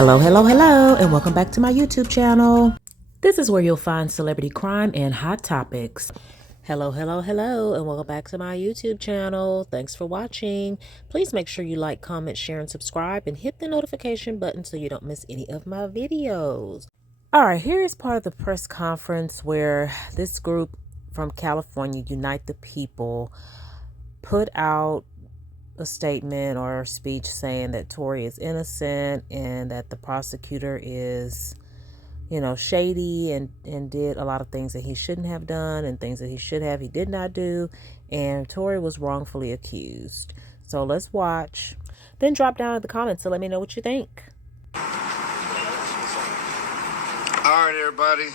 Hello, and welcome back to my YouTube channel. This is where you'll find celebrity crime and hot topics. Hello, and welcome back to my YouTube channel. Thanks for watching. Please make sure you like, comment, share, and subscribe, and hit the notification button so you don't miss any of my videos. All right, here is part of the press conference where this group from California, Unite the People, put out a statement or a speech saying that Tory is innocent and that the prosecutor is, shady and did a lot of things that he shouldn't have done and things that he did not do. And Tory was wrongfully accused. So let's watch. Then drop down in the comments to let me know what you think. All right, everybody.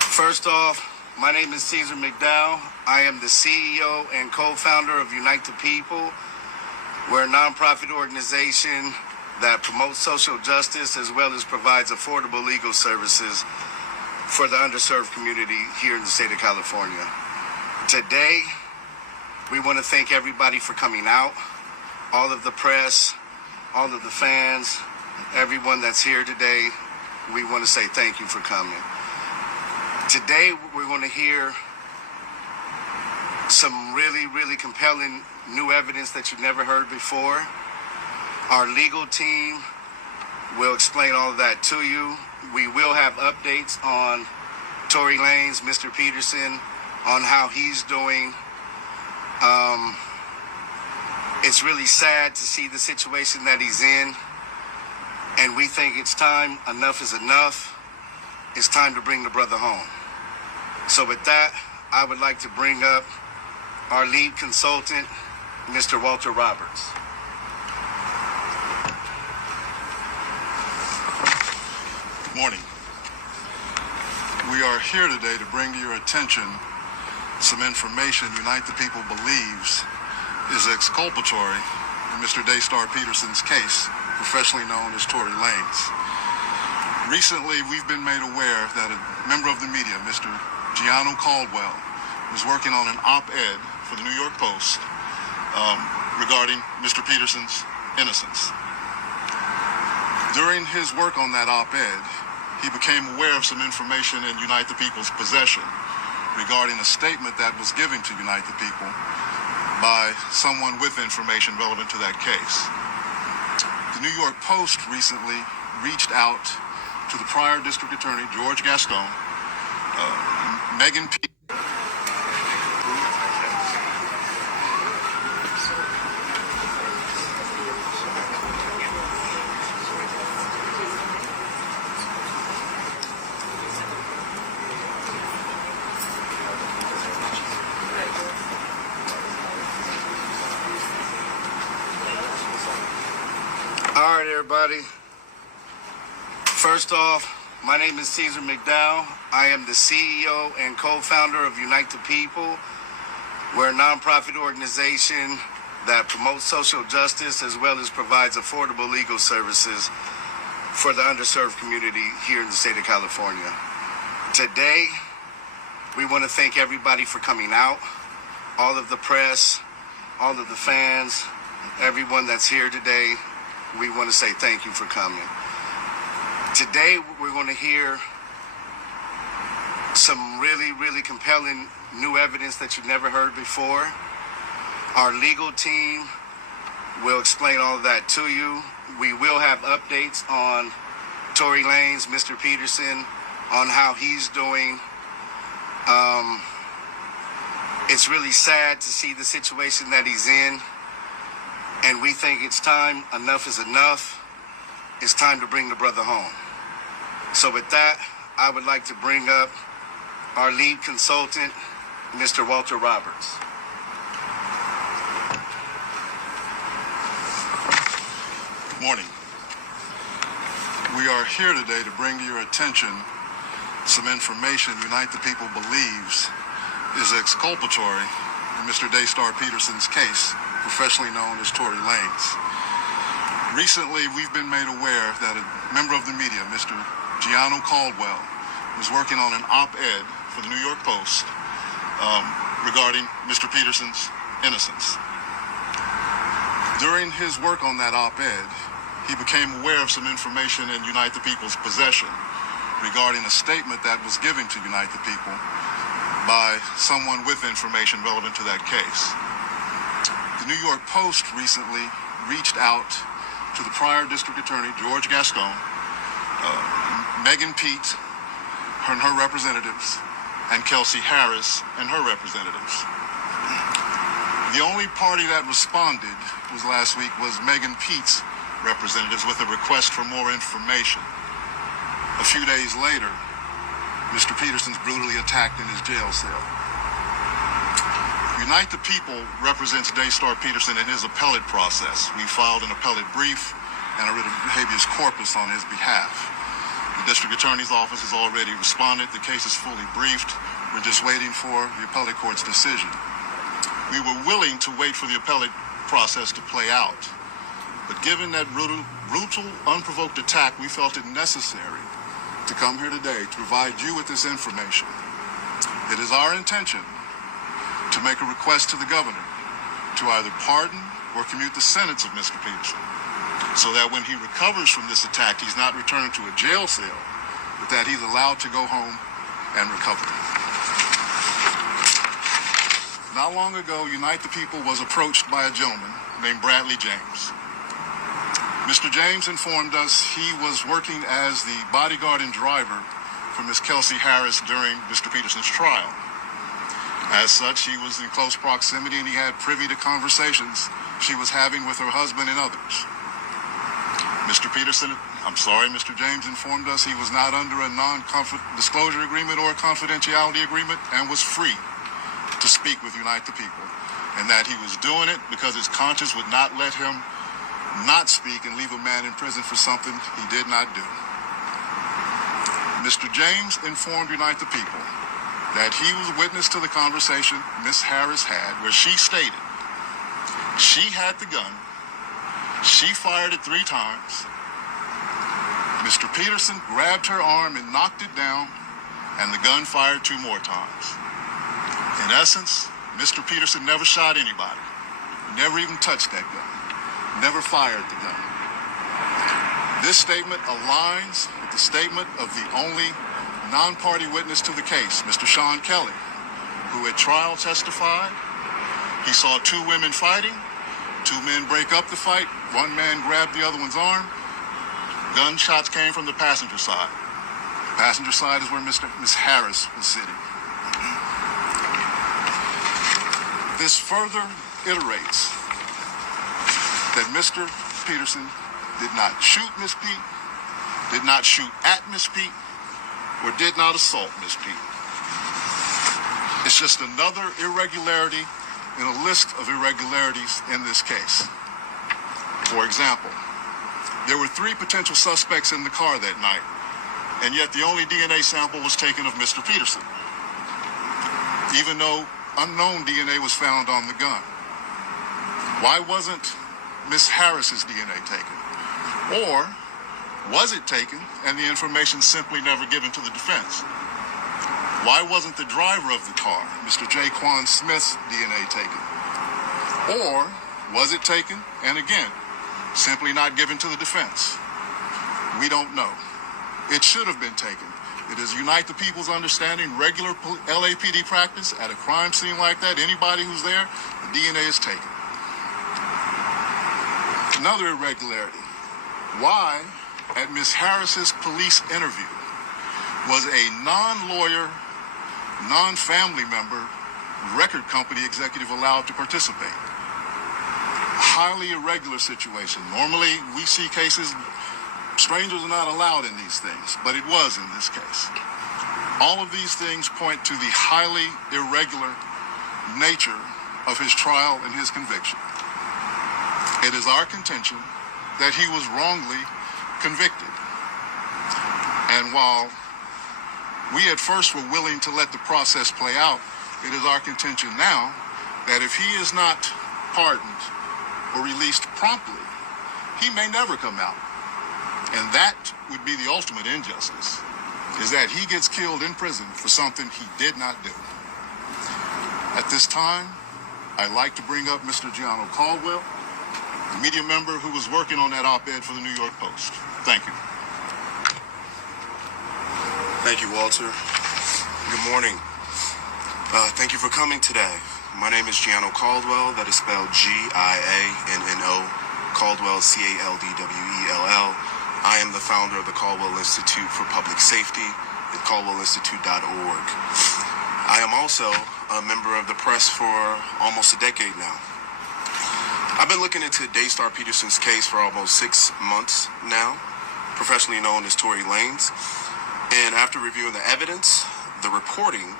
First off, my name is Caesar McDowell. I am the CEO and co-founder of Unite the People. We're a nonprofit organization that promotes social justice as well as provides affordable legal services for the underserved community here in the state of California. Today, we want to thank everybody for coming out, all of the press, all of the fans, everyone that's here today. We want to say thank you for coming. Today, we're going to hear some really compelling new evidence that you've never heard before. Our legal team will explain all of that to you. We will have updates on Tory Lanez, Mr. Peterson, on how he's doing. It's really sad to see the situation that he's in, and we think it's time. Enough is enough. It's time to bring the brother home. So with that, I would like to bring up our lead consultant, Mr. Walter Roberts. Good morning. We are here today to bring to your attention some information Unite the People believes is exculpatory in Mr. Daystar Peterson's case, professionally known as Tory Lanez. Recently, we've been made aware that a member of the media, Mr. Gianno Caldwell, was working on an op-ed for the New York Post regarding Mr. Peterson's innocence. During his work on that op-ed, he became aware of some information in Unite the People's possession regarding a statement that was given to Unite the People by someone with information relevant to that case. The New York Post recently reached out to the prior district attorney, George Gaston, Megan P. All right, everybody. First off, my name is Caesar McDowell. I am the CEO and co-founder of Unite the People. We're a nonprofit organization that promotes social justice as well as provides affordable legal services for the underserved community here in the state of California. Today, we want to thank everybody for coming out, all of the press, all of the fans, everyone that's here today. We want to say thank you for coming. Today, we're going to hear some really compelling new evidence that you've never heard before. Our legal team will explain all of that to you. We will have updates on Tory Lanez, Mr. Peterson, on how he's doing. It's really sad to see the situation that he's in, and we think it's time. Enough is enough. It's time to bring the brother home. So with that, I would like to bring up our lead consultant, Mr. Walter Roberts. Good morning. We are here today to bring to your attention some information Unite the People believes is exculpatory in Mr. Daystar Peterson's case, professionally known as Tory Lanez. Recently, we've been made aware that a member of the media, Mr. Gianno Caldwell, was working on an op-ed for the New York Post regarding Mr. Peterson's innocence. During his work on that op-ed, he became aware of some information in Unite the People's possession regarding a statement that was given to Unite the People by someone with information relevant to that case. The New York Post recently reached out to the prior district attorney, George Gaston, Megan Pete and her representatives, and Kelsey Harris and her representatives. The only party that responded last week was Megan Pete's representatives with a request for more information. A few days later, Mr. Peterson's brutally attacked in his jail cell. Unite the People represents Daystar Peterson in his appellate process. We filed an appellate brief and a writ of habeas corpus on his behalf. The district attorney's office has already responded. The case is fully briefed. We're just waiting for the appellate court's decision. We were willing to wait for the appellate process to play out, but given that brutal, unprovoked attack, we felt it necessary to come here today to provide you with this information. It is our intention to make a request to the governor to either pardon or commute the sentence of Mr. Peterson, so that when he recovers from this attack, he's not returned to a jail cell, but that he's allowed to go home and recover. Not long ago, Unite the People was approached by a gentleman named Bradley James. Mr. James informed us he was working as the bodyguard and driver for Ms. Kelsey Harris during Mr. Peterson's trial. As such, he was in close proximity and he had privy to conversations she was having with her husband and others. Mr. James informed us he was not under a non-disclosure agreement or a confidentiality agreement and was free to speak with Unite the People, and that he was doing it because his conscience would not let him not speak and leave a man in prison for something he did not do. Mr. James informed Unite the People that he was witness to the conversation Ms. Harris had, where she stated she had the gun, she fired it 3 times, Mr. Peterson grabbed her arm and knocked it down, and the gun fired 2 more times. In essence, Mr. Peterson never shot anybody, never even touched that gun, never fired the gun. This statement aligns with the statement of the only non-party witness to the case, Mr. Sean Kelly, who at trial testified he saw 2 women fighting, 2 men break up the fight, 1 man grabbed the other one's arm. Gunshots came from the passenger side. The passenger side is where Ms. Harris was sitting. This further iterates that Mr. Peterson did not shoot Miss Pete, did not shoot at Miss Pete, or did not assault Miss Pete. It's just another irregularity in a list of irregularities in this case. For example, there were 3 potential suspects in the car that night, and yet the only DNA sample was taken of Mr. Peterson, even though unknown DNA was found on the gun. Why wasn't Miss Harris's DNA taken? Or was it taken and the information simply never given to the defense? Why wasn't the driver of the car, Mr. Jaquan Smith's DNA taken? Or was it taken and again, simply not given to the defense? We don't know. It should have been taken. It is Unite the People's understanding, regular LAPD practice at a crime scene like that, anybody who's there, the DNA is taken. Another irregularity. Why, at Ms. Harris's police interview, was a non-lawyer, non-family member, record company executive allowed to participate? Highly irregular situation. Normally, we see cases, strangers are not allowed in these things, but it was in this case. All of these things point to the highly irregular nature of his trial and his conviction. It is our contention that he was wrongly convicted. And while we at first were willing to let the process play out, it is our contention now that if he is not pardoned or released promptly, he may never come out. And that would be the ultimate injustice, is that he gets killed in prison for something he did not do. At this time, I'd like to bring up Mr. Gianno Caldwell, media member who was working on that op-ed for the New York Post. Thank you. Thank you, Walter. Good morning. Thank you for coming today. My name is Gianno Caldwell. That is spelled Gianno. Caldwell, Caldwell. I am the founder of the Caldwell Institute for Public Safety at caldwellinstitute.org. I am also a member of the press for almost a decade now. I've been looking into Daystar Peterson's case for almost 6 months now, professionally known as Tory Lanez. And after reviewing the evidence, the reporting,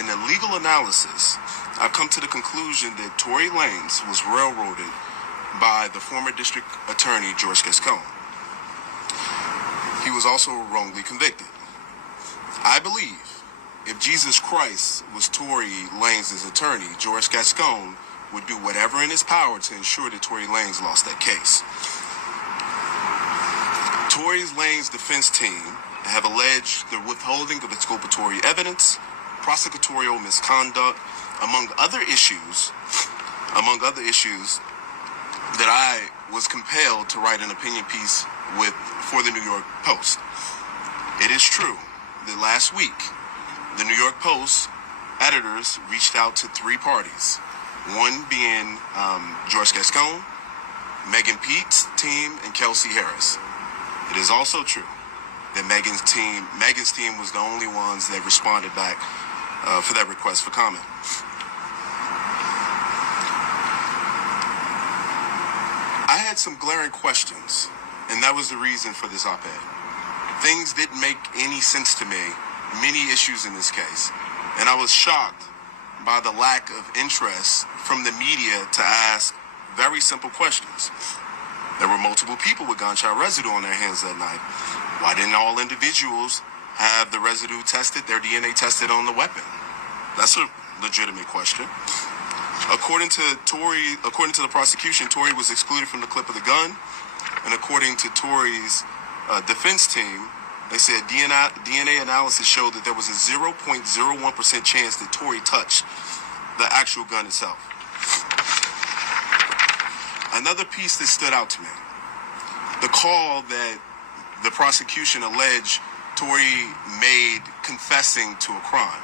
and the legal analysis, I've come to the conclusion that Tory Lanez was railroaded by the former district attorney, George Gascon. He was also wrongly convicted. I believe if Jesus Christ was Tory Lanez's attorney, George Gascon would do whatever in his power to ensure that Tory Lanez lost that case. Tory Lanez's defense team have alleged the withholding of exculpatory evidence, prosecutorial misconduct, among other issues that I was compelled to write an opinion piece for the New York Post. It is true that last week, the New York Post editors reached out to 3 parties, one being George Gascon, Megan Pete's team, and Kelsey Harris. It is also true that Megan's team was the only ones that responded back for that request for comment. I had some glaring questions, and that was the reason for this op-ed. Things didn't make any sense to me, many issues in this case, and I was shocked by the lack of interest from the media to ask very simple questions. There were multiple people with gunshot residue on their hands that night. Why didn't all individuals have the residue tested, their DNA tested on the weapon? That's a legitimate question. According to the prosecution, Tory was excluded from the clip of the gun, and according to Tory's defense team, they said DNA analysis showed that there was a 0.01% chance that Tory touched the actual gun itself. Another piece that stood out to me, the call that the prosecution alleged Tory made confessing to a crime.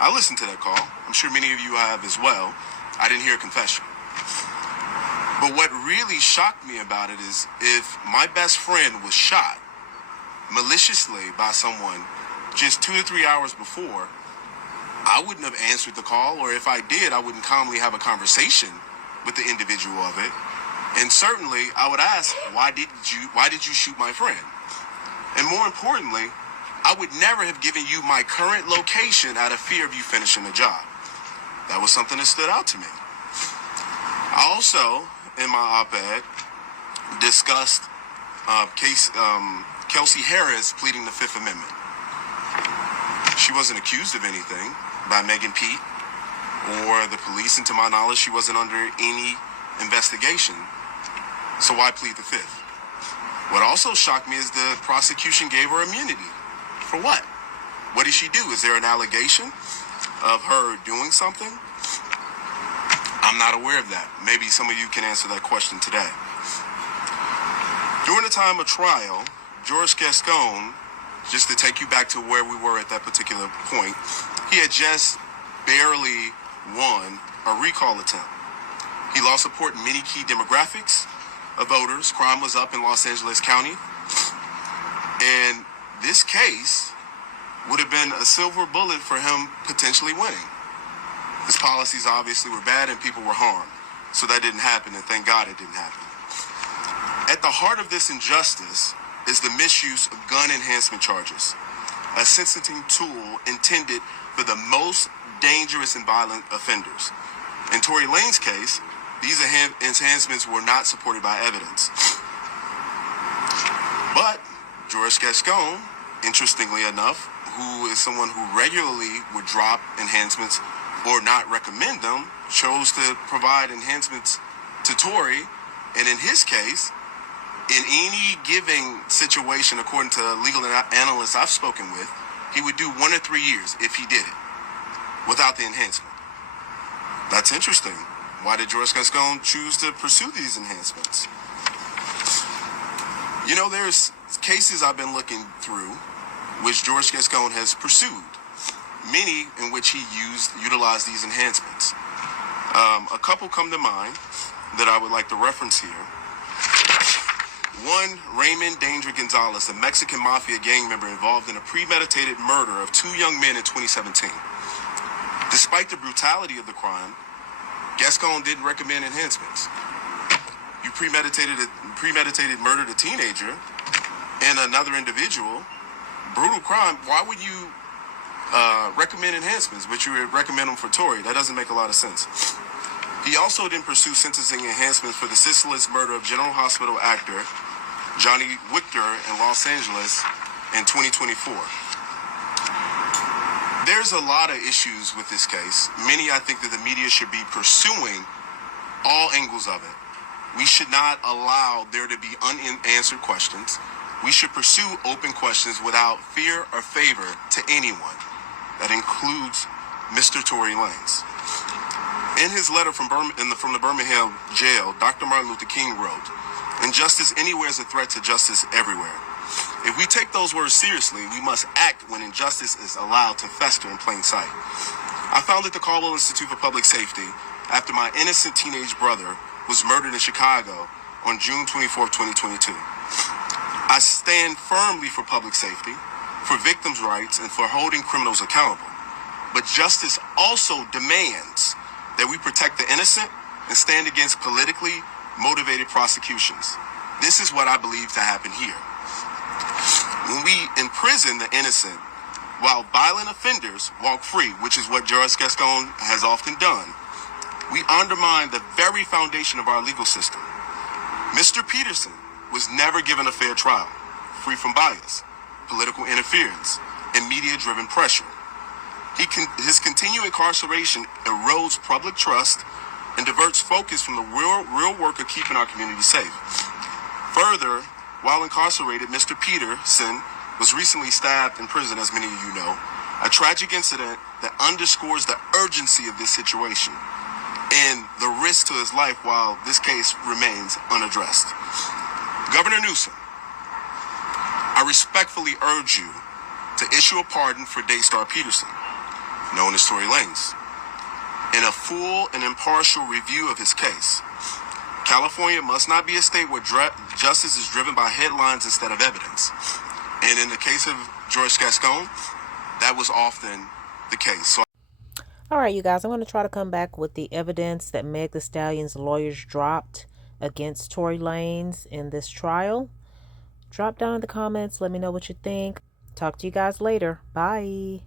I listened to that call. I'm sure many of you have as well. I didn't hear a confession. But what really shocked me about it is if my best friend was shot maliciously by someone just 2 to 3 hours before, I wouldn't have answered the call, or if I did, I wouldn't calmly have a conversation with the individual of it. And certainly, I would ask, why did you shoot my friend? And more importantly, I would never have given you my current location out of fear of you finishing the job. That was something that stood out to me. I also, in my op-ed, discussed Kelsey Harris pleading the Fifth Amendment. She wasn't accused of anything by Megan Pete or the police, and to my knowledge, she wasn't under any investigation. So why plead the Fifth? What also shocked me is the prosecution gave her immunity. For what? What did she do? Is there an allegation of her doing something? I'm not aware of that. Maybe some of you can answer that question today. During the time of trial, George Gascon, just to take you back to where we were at that particular point, he had just barely won a recall attempt. He lost support in many key demographics of voters. Crime was up in Los Angeles County. And this case would have been a silver bullet for him potentially winning. His policies obviously were bad and people were harmed. So that didn't happen, and thank God it didn't happen. At the heart of this injustice is the misuse of gun enhancement charges, a sentencing tool intended for the most dangerous and violent offenders. In Tory Lanez's case, these enhancements were not supported by evidence. But George Gascon, interestingly enough, who is someone who regularly would drop enhancements or not recommend them, chose to provide enhancements to Tory. And in his case, in any given situation, according to legal analysts I've spoken with, he would do 1 or 3 years if he did it without the enhancement. That's interesting. Why did George Gascon choose to pursue these enhancements? You know, there's cases I've been looking through which George Gascon has pursued, many in which he utilized these enhancements. A couple come to mind that I would like to reference here. One, Raymond Danger Gonzalez, a Mexican mafia gang member involved in a premeditated murder of 2 young men in 2017. Despite the brutality of the crime, Gascon didn't recommend enhancements. You premeditated murdered a teenager and another individual. Brutal crime. Why would you recommend enhancements, but you would recommend them for Tory? That doesn't make a lot of sense. He also didn't pursue sentencing enhancements for the senseless murder of General Hospital actor Johnny Victor in Los Angeles in 2024. There's a lot of issues with this case. Many I think that the media should be pursuing all angles of it. We should not allow there to be unanswered questions. We should pursue open questions without fear or favor to anyone. That includes Mr. Tory Lanez. In his letter from the Birmingham jail, Dr. Martin Luther King wrote, "Injustice anywhere is a threat to justice everywhere. If we take those words seriously, we must act when injustice is allowed to fester in plain sight." I founded the Caldwell Institute for Public Safety after my innocent teenage brother was murdered in Chicago on June 24, 2022. I stand firmly for public safety, for victims' rights, and for holding criminals accountable. But justice also demands that we protect the innocent and stand against politically motivated prosecutions. This is what I believe to happen here. When we imprison the innocent while violent offenders walk free, which is what George Gascon has often done, we undermine the very foundation of our legal system. Mr. Peterson was never given a fair trial, free from bias, political interference, and media-driven pressure. His continued incarceration erodes public trust and diverts focus from the real work of keeping our community safe. Further, while incarcerated, Mr. Peterson was recently stabbed in prison, as many of you know, a tragic incident that underscores the urgency of this situation and the risk to his life while this case remains unaddressed. Governor Newsom, I respectfully urge you to issue a pardon for Daystar Peterson, known as Tory Lanez, in a full and impartial review of his case. California must not be a state where justice is driven by headlines instead of evidence. And in the case of George Gascon, that was often the case. So, all right, you guys, I'm going to try to come back with the evidence that Meg Thee Stallion's lawyers dropped against Tory Lanez in this trial. Drop down in the comments. Let me know what you think. Talk to you guys later. Bye.